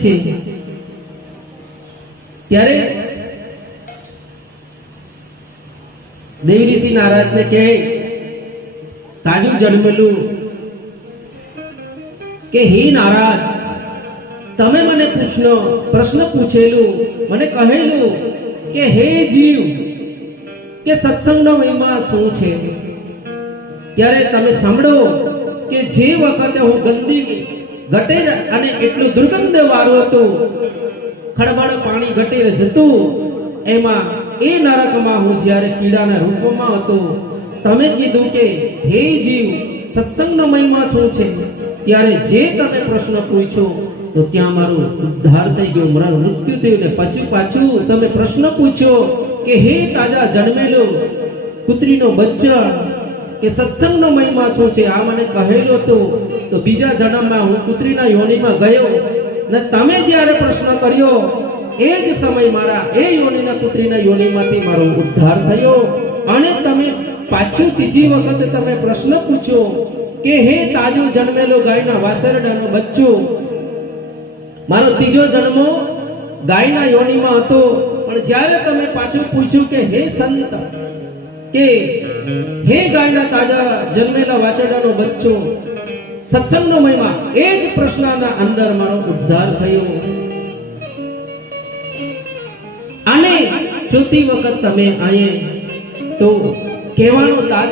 છે. ત્યારે દેવી ઋષિ નારદને કહે, તાજું જન્મેલું કે હે નારાજ તમે મને પૂછનો, પ્રશ્ન પૂછેલું, મને કહેલું કે હે જીવ, કે સત્સંગનો મહિમા શું છે? ત્યારે તમે સાંભળો કે જે વખતે હું ગંદી ગટેર અને એટલું દુર્ગંધ વાળું હતું. ખડબડ પાણી ઘટેર જતું. એમાં એ નરકમાં હું જ્યારે કીડાના રૂપમાં હતો, તમે કીધું કે, હે જીવ સત્સંગનો મહિમા શું છે. ત્યારે જે તમે પ્રશ્ન પૂછો, તો ત્યાં મારું ઉદ્ધાર થઈ ગયો, મારું મૃત્યુ થયું ને પછી પાછું તમે પ્રશ્ન પૂછ્યો કે, હે તાજા જન્મેલો પુત્રીનો બચ્ચા કે સત્સંગનો મહિમા શું છે? આ મને કહેલો તો તો બીજા જન્મમાં હું પુત્રીના યોનિમાં ગયો ને તમે જ્યારે પ્રશ્ન કર્યો, એ જ સમય મારા એ યોનિના પુત્રીના યોનિમાંથી મારો ઉદ્ધાર થયો. અને તમે પાછું ત્રીજી વખત તમે પ્રશ્ન પૂછ્યો કે હે તાજો જન્મેલો ગાયના વાસરડાનો બચ્ચો, મારો ત્રીજો જન્મો ગાયના યોનિમાં હતો. પણ જ્યારે તમે પાછું પૂછ્યું કે હે સંત કે હે ગાયના તાજા જન્મેલા વાછરડાનો બચ્ચો, સત્સંગનો મહિમા, એ જ પ્રશ્નના અંદર મારો ઉદ્ધાર થયો. અને ચોથી વખત તમે આયે તો કહેવાનો તાત